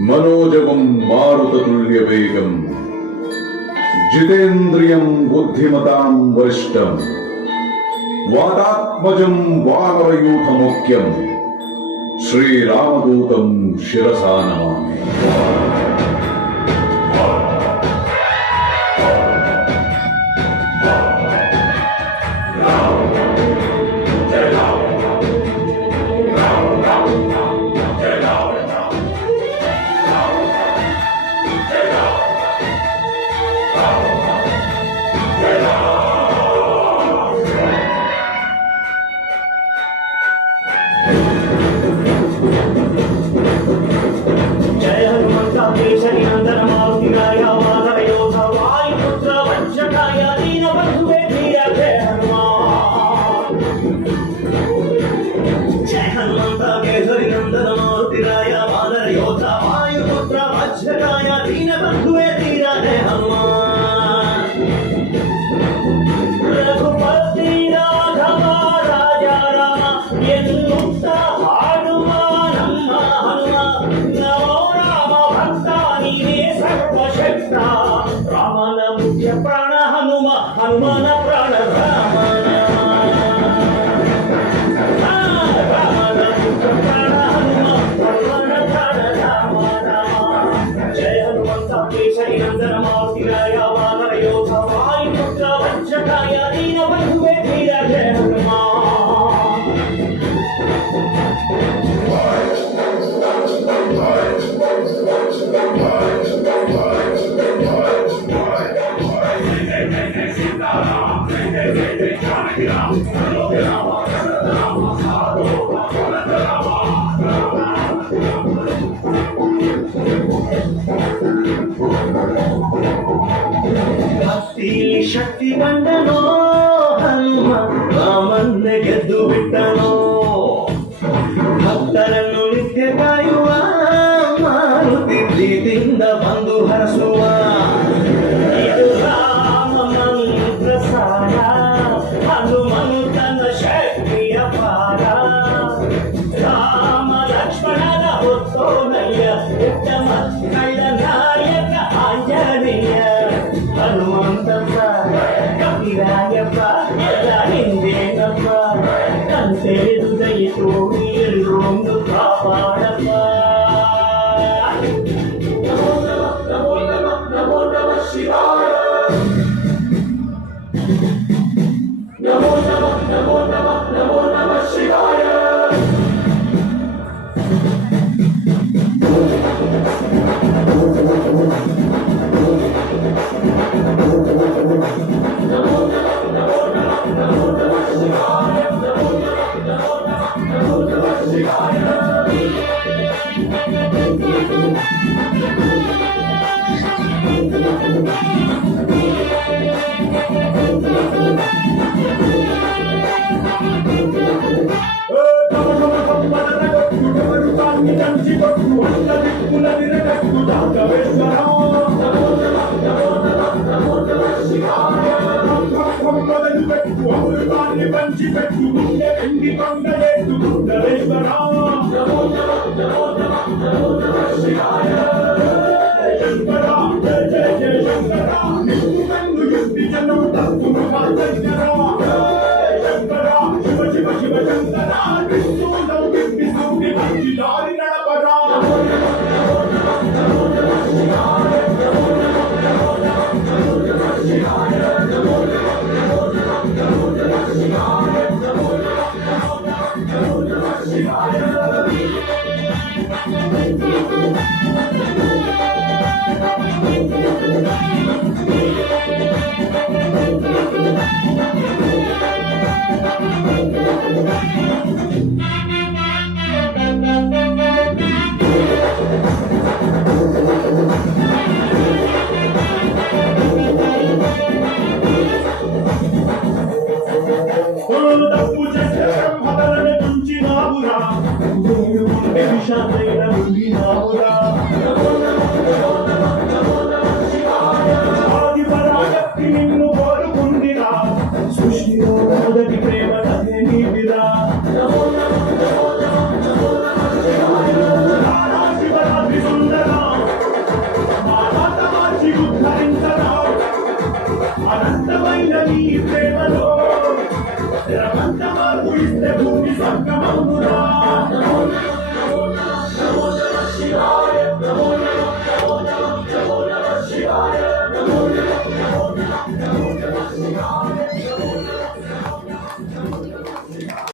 మనోజవం మారుతతుల్యవేగం జితేంద్రియం బుద్ధిమతాం వరిష్టం వాతాత్మజం వానరయూథముఖ్యం శ్రీరామదూతం శిరసా నమామి. ప్రాణ హనుమ హనుమాన ప్రాణ రామన రామన ప్రాణ హనుమ హనుమాన ప్రాణ రామన. జయ హనుమంత కేశరి నందన మారుతిరాయ వానర యోధ వాయుపుత్ర వంశకాయ దీన బంధువే ధీర జయ హనుమా. ಭಕ್ತಿ ಶಕ್ತಿ ಬಂದನೋ ಹನುಮ ರಾಮನ್ನ ಗೆದ್ದು ಬಿಟ್ಟನೋ. ಭಕ್ತರನ್ನು ನಿತ್ಯ ಕಾಯುವ ಮಾರುತಿ ಪ್ರೀತಿಯಿಂದ ಬಂದು ಹರಸುವ ಇದು ರಾಮ ಮಂತ್ರ ಸಾರ. ಹನುಮನು ತನ್ನ ಶಕ್ತಿಯ ಪಾರ. ರಾಮ ಲಕ್ಷ್ಮಣನ ಹೊತ್ತೋನಯ್ಯ ಉತ್ತಮ ಕಳ್ಳ ನಾಯಕ ಆಂಜನೇಯ. ಹನುಮಂತಪ್ಪ ಕಪಿರಾಯಪ್ಪ ಎಲ್ಲ ಹಿಂದೇನಪ್ಪ ಕಂತೆರೆದು ದಯ ತೋರಿ ಎಲ್ಲರೊಂದು ಕಾಪಾಡಪ್ಪ. ನಮೋ ನಮಃ ನಮೋ ನಮಃ ನಮೋ ನಮಃ ಶಿವಾಯ. ನಮೋ ನಮಃ ನಮೋ ನಮಃ ನಮೋ ನಮಃ ಶಿವಾಯ. అనంతమైన నీ ప్రేమలో స్థిరమంత మార్పు ఇస్తే భూమి స్వర్గమవునురా